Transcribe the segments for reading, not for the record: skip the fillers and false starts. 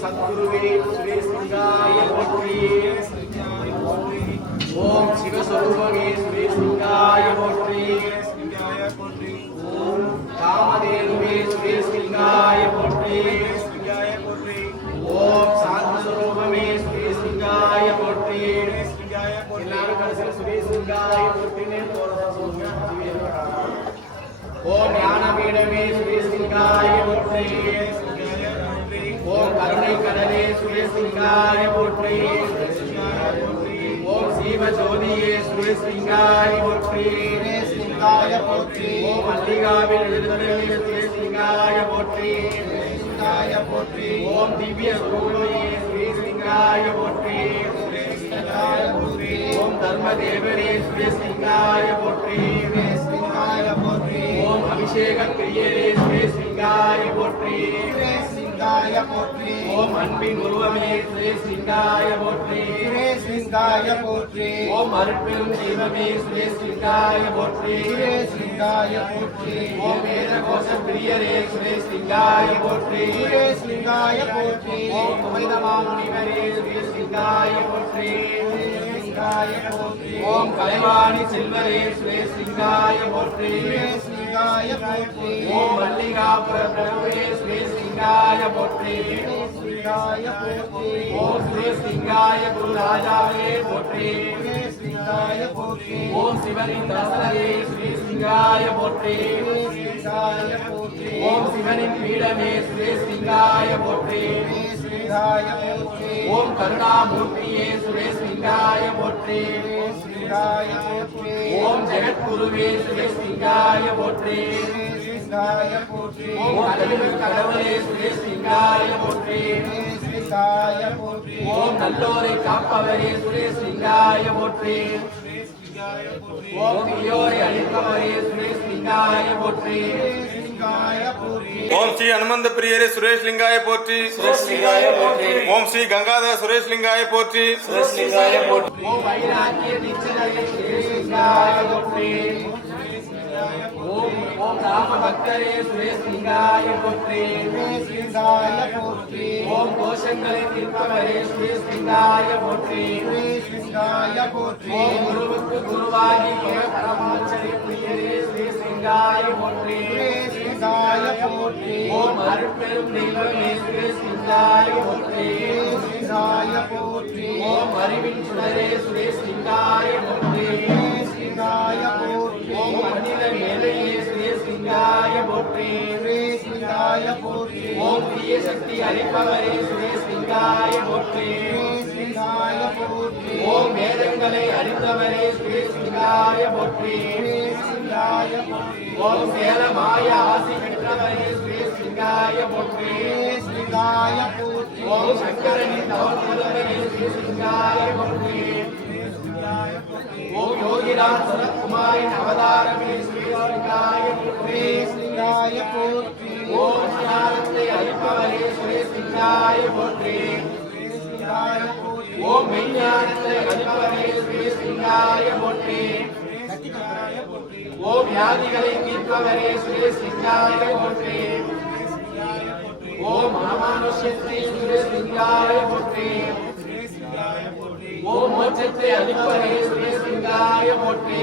सद्गुरुवे सुरेशलिंगाय pottery. ओम शिवस्वरूपवे सुरेशलिंगाय pottery. ओम कामधेनुवे सुरेशलिंगाय pottery. ओम शांतस्वरूपवे सुरेशलिंगाय pottery. எல்லாரும் கடைசியில் சுரேஷலிங்காய போற்றினே தோரசோங்க ஓம் ஞானபீடமே சுரேஷலிங்காய போற்றி। ओम करुणै कदले सुरेशलिंगाय पोट्री। ओम शिव ज्योतिये सुरेशलिंगाय पोट्री। ओम मल्लिकाविल எழுந்தருளிய सुरेशलिंगाय पोट्री। ओम दिव्य रूपये सुरेशलिंगाय पोट्री। ओम धर्मदेवरे सुरेशलिंगाय पोट्री। ओम अभिषेक प्रियरे सुरेशलिंगाय पोट्री। ओम अன்பின் உருவமே சுரேஷலிங்காய போற்றி। சுரேஷலிங்காய போற்றி। ஓம் அருட்பெரும் தெய்வமே சுரேஷலிங்காய போற்றி। சுரேஷலிங்காய போற்றி। ஓம் வேத கோஷ பிரியரே சுரேஷலிங்காய போற்றி। சுரேஷலிங்காய போற்றி। ஓம் உமைதமாம் முனிவரே சுரேஷலிங்காய போற்றி। சுரேஷலிங்காய போற்றி। ஓம் கலைவாணி செல்வரே சுரேஷலிங்காய போற்றி। சுரேஷலிங்காய போற்றி। ஓம் மல்லிகாபுர பிரபுவே சுரேஷலிங்காய போற்றி। ओम सुरेशलिंगाय गुरु राजावे पोट्री। ओम शिवनि दासरे सुरेशलिंगाय पोट्री। ओम शिवनि पीडमे सुरेशलिंगाय पोट्री। ओम करुणामूर्तिये सुरेशलिंगाय पोट्री। ओम जगद्गुरुवे सुरेशलिंगाय पोट्री। ओम கடவுளே சுரேஷலிங்காய போற்றி। ஓம் நல்லோரை காப்பவரே சுரேஷலிங்காய போற்றி। ஓம் தீயோரை அழிப்பவரே சுரேஷலிங்காய போற்றி। ओम श्री हनुमंत प्रियरे सुरेशलिंगाय पोट्री। ओम श्री गंगाधर सुरेशलिंगाय पोट्री। ओम वैराग्य दीक्षितरे सुरेशलिंगाय पोट्री। ओम राम भक्तरे सुरेशलिंगाय पोट्री। ओम दोषंगले तीर्पवरे सुरेशलिंगाय पोट्री। ओम गुरुवस्तु गुरुवागी परमाचरे प्रियरे सुरेशलिंगाय पोट्री। ओम अरुट्पेरुम தெய்வமே சுரேஷலிங்காய போற்றி। ओम அறிவின் சுடரே சுரேஷலிங்காய போற்றி। ओम अनिल மேலையே சுரேஷலிங்காய போற்றி। ओम தீய சக்தி அழிப்பவரே சுரேஷலிங்காய போற்றி। ओम வேதங்களை அறிந்தவரே சுரேஷலிங்காய போற்றி। ओम சேலமாய ஆசி பெற்றவரே சுரேஷலிங்காய போற்றி। ओम சங்கரனின் தவமுதல்வரே சுரேஷலிங்காய போற்றி। ओम योगिराज सनत्कुमारिन அவதாரமே சுரேஷலிங்காய போற்றி। ओम ஞானத்தை அளிப்பவரே சுரேஷலிங்காய போற்றி। ओम மெய்ஞானத்தை அளிப்பவரே சுரேஷலிங்காய போற்றி। ओम வியாதிகளை தீர்ப்பவரே சுரேஷலிங்காய போற்றி। ओम அமானுஷ்யத்தை சுரேஷலிங்காய போற்றி। ओम मोक्षத்தை அளிப்பவரே சுரேஷலிங்காய போற்றி।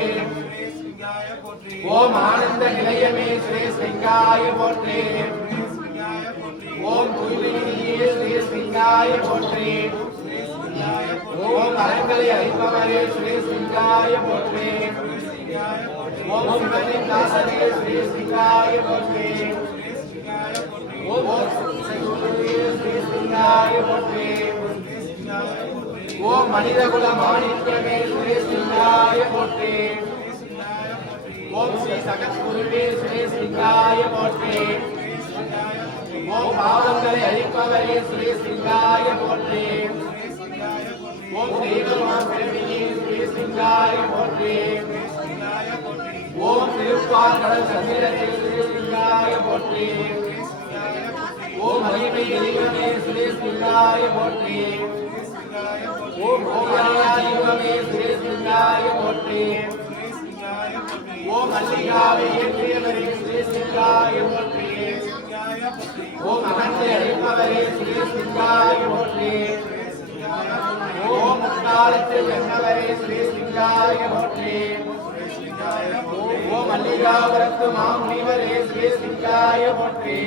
ओम ஆனந்த நிலையமே சுரேஷலிங்காய போற்றி। ओम தூய்மையே சுரேஷலிங்காய போற்றி। ओम அறங்களை அளிப்பவரே சுரேஷலிங்காய போற்றி। ओम சிவனின் தாசரே சுரேஷலிங்காய போற்றி। ओम சுரேஷலிங்காய போற்றி। ओम मनिरकुल माणिक्यमे सुरेशलिंगाय पोट्री। ओम श्री सगद्गुरुवे सुरेशलिंगाय पोट्री। ओम पावंगले अழிப்பவரே सुरेशलिंगाय पोट्री। ओम देवमां பிறவியே सुरेशलिंगाय पोट्री। ओम திருப்பார்கடல் சந்திரனே सुरेशलिंगाय पोट्री। ओम மகிமை தெய்வமே सुरेशलिंगाय पोट्री। ओम भोगादिवमे सुरेशलिंगाय पोट्री। ओम मल्लिकावे प्रियवरे सुरेशलिंगाय पोट्री। ஓம் அகத்தை அழைப்பவரே ஸ்ரீலிங்காய போற்றி. ஓம் முக்காலத்தை வென்றவரே ஸ்ரீலிங்காய போற்றி. ஓம் மல்லிகாபுரத்து மாமுனிவரே ஸ்ரீலிங்காய போற்றி.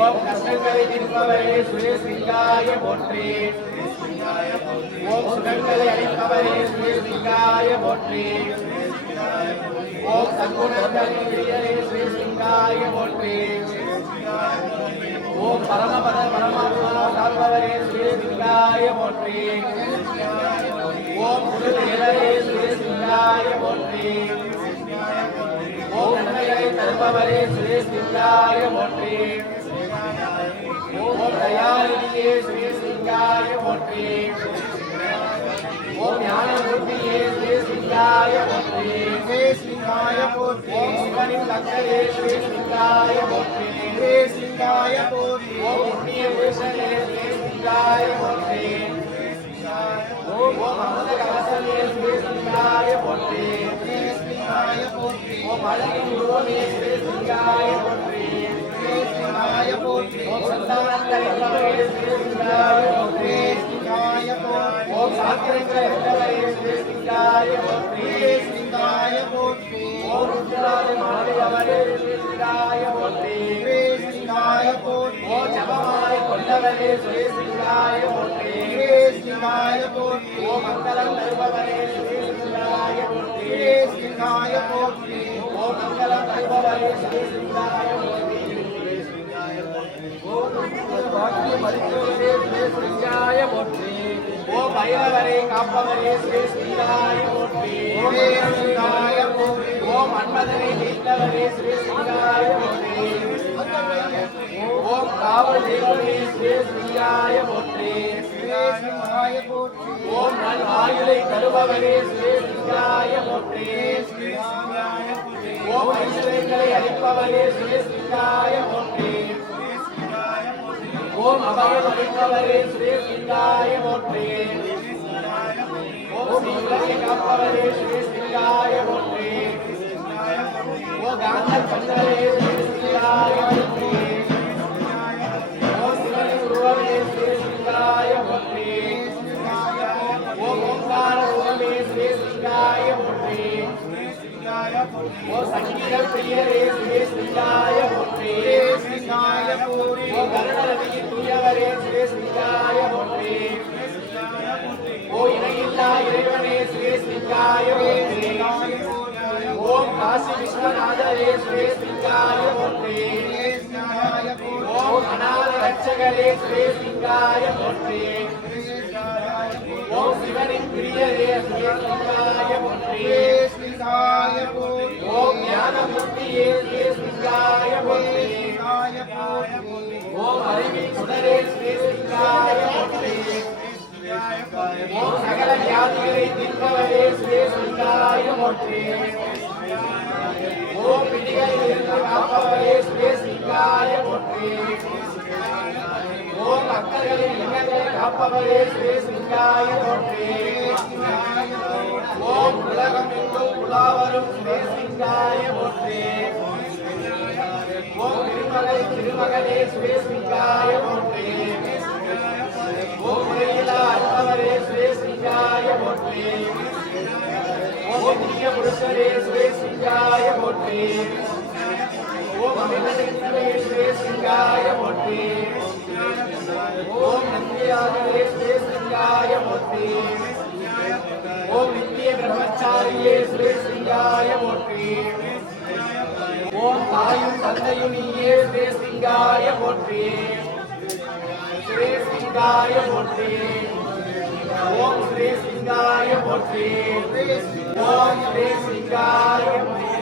ஓம் கஷ்டங்களை தீர்ப்பவரே ஸ்ரீலிங்காய போற்றி. ஓம் சுகங்களை அளிப்பவரே ஸ்ரீலிங்காய போற்றி. ஓம் சங்குணங்களின் பிரியரே ஸ்ரீலிங்காய போற்றி. ஓம் பரமபத பரமாத்மா சார்பவரே ஸ்ரீலிங்காய போற்றி. ஓம் குருதேவரே ஸ்ரீலிங்காய போற்றி. ஓம் நன்மைகளை தருபவரே ஸ்ரீலிங்காய போற்றி. ஓம் தயாநிதியே ஸ்ரீலிங்காய போற்றி. ஓம் ஞானமூர்த்தியே ஸ்ரீலிங்காய போற்றி. ஸ்ரீலிங்காய போற்றி. ஓம் சிவனின் பக்தரே ஸ்ரீலிங்காய போற்றி. ஸ்ரீலிங்காய போற்றி. ஓம் புண்ணிய புருஷனே ஸ்ரீலிங்காய போற்றி. ஓம் அமுத கலசமே ஸ்ரீலிங்காய போற்றி. ஸ்ரீலிங்காய போற்றி. ஓம் அழகின் உருவமே ஸ்ரீலிங்காய போற்றி. ஸ்ரீலிங்காய போற்றி. ஓம் சந்தானந்தரிப்பவரே ஸ்ரீலிங்காய போற்றி. ஸ்ரீலிங்காய போற்றி. ஓம் சாத்திரங்கள் அறிந்தவரே ஸ்ரீலிங்காய போற்றி. ஸ்ரீலிங்காய போற்றி. ஓம் ருத்ராய மாலையவரே ஸ்ரீலிங்காய போற்றி. ஸ்ரீலிங்காய போற்றி. ஓம் ஜபமாலை கொண்டவரே ஸ்ரீலிங்காய போற்றி. ஸ்ரீலிங்காய போற்றி. ஓம் மங்களம் தருபவரே ஸ்ரீலிங்காய போற்றி. ஸ்ரீலிங்காய போற்றி. ஓம் மங்களம் தருபவரே ஸ்ரீலிங்காய போற்றி. ஓம் பாக்கியம் அளிப்பவரே ஸ்ரீலிங்காய போற்றி. ஓம் பைரவரே காப்பவரே ஸ்ரீலிங்காய போற்றி. ஸ்ரீலிங்காய போற்றி. ஓம் மன்மதனை நீத்தவரே ஸ்ரீலிங்காய போற்றி. ஓம் காவல் தெய்வமே ஸ்ரீலிங்காய போற்றி. ஸ்ரீலிங்காய போற்றி. ஓம் நல் ஆயுளை தருபவரே ஸ்ரீலிங்காய போற்றி. ஓம் ஐஸ்வர்யங்களை அளிப்பவரே ஸ்ரீலிங்காய போற்றி. ஓம் அபயம் அளிப்பவரே ஸ்ரீலிங்காய போற்றி. ஓம் உலகை காப்பவரே ஸ்ரீலிங்காய போற்றி. ஓம் காந்த கண்ணரே ஸ்ரீலிங்காய போற்றி. ஓம் சிவனின் உருவமே ஸ்ரீலிங்காய போற்றி. ஓம் ஓங்கார உருவமே ஸ்ரீலிங்காய போற்றி. ஓம் சங்கீத பிரியரே ஸ்ரீலிங்காய போற்றி. ஸ்ரீலிங்காய போற்றி. ஓம் கருணரவியின் தூயவரே ஸ்ரீலிங்காய போற்றி. ஓ இணையில்லா இறைவனே ஸ்ரீலிங்காய போற்றி. ஓம் காசி விஸ்வநாதரே ஸ்ரீலிங்காய போற்றி. ஓம் அநாத ரட்சகரே ஸ்ரீலிங்காய போற்றி. ஓம் சிவனின் பிரியரே ஸ்ரீலிங்காய போற்றி. ஸ்ரீலிங்காய போற்றி. ஓம் ஞானமூர்த்தியே ஸ்ரீலிங்காய போற்றி. ஸ்ரீலிங்காய போற்றி. ஓம் அறிவின் சுடரே ஸ்ரீலிங்காய போற்றி. ஓம் சகல வியாதிகளை தீர்ப்பவரே ஸ்ரீலிங்காய போற்றி. ஓம் பிடிகளில் இருந்து காப்பவரே ஸ்ரீலிங்காய போற்றி. ஓம் பக்தர்களின் எண்ணங்களை காப்பவரே ஸ்ரீலிங்காய போற்றி. ஓம் உலகம் எங்கும் உலாவரும் ஸ்ரீலிங்காய போற்றி. ஓம் திருமகனே ஸ்ரீலிங்காய போற்றி. ஓம் முறையிலா அற்பவரே ஸ்ரீலிங்காய போற்றி. ஓம் புண்ணிய புருஷரே ஸ்ரீலிங்காய போற்றி. ஓம் அமிர்தமே ஸ்ரீலிங்காய போற்றி. ஓம் நந்தியாகவே ஸ்ரீலிங்காய போற்றி. ஓம் நித்திய பிரம்மச்சாரியே ஸ்ரீலிங்காய போற்றி. ஓம் தாயும் தந்தையும் நீயே ஸ்ரீலிங்காய போற்றி. ஸ்ரீலிங்காய போற்றி. ஓம் ஸ்ரீலிங்காய போற்றி. ஓம் ஸ்ரீலிங்காய போற்றி.